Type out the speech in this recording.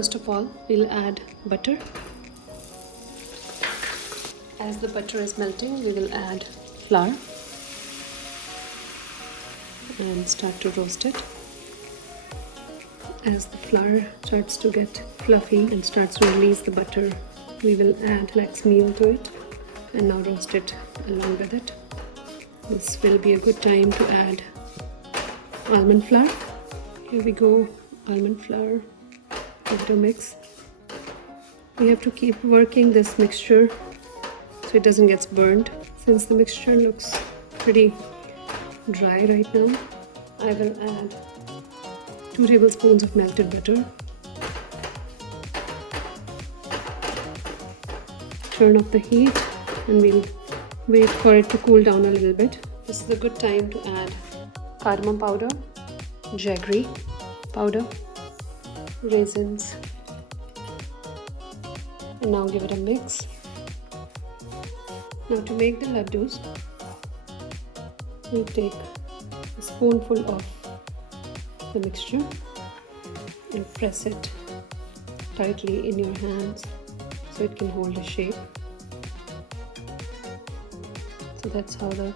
first of all, we'll add butter. As the butter is melting, we will add flour and start to roast it. As the flour starts to get fluffy and starts to release the butter, we will add flax meal to it and now roast it along with it. This will be a good time to add almond flour. Here we go, almond flour. Give it a mix. We have to keep working this mixture so it doesn't get burned. Since the mixture looks pretty dry right now, I will add 2 tablespoons of melted butter. Turn up the heat and we'll wait for it to cool down a little bit. This is a good time to add cardamom powder, jaggery powder, raisins, and now give it a mix. Now to make the laddus, we'll take a spoonful of the mixture and press it tightly in your hands so it can hold a shape. So that's how the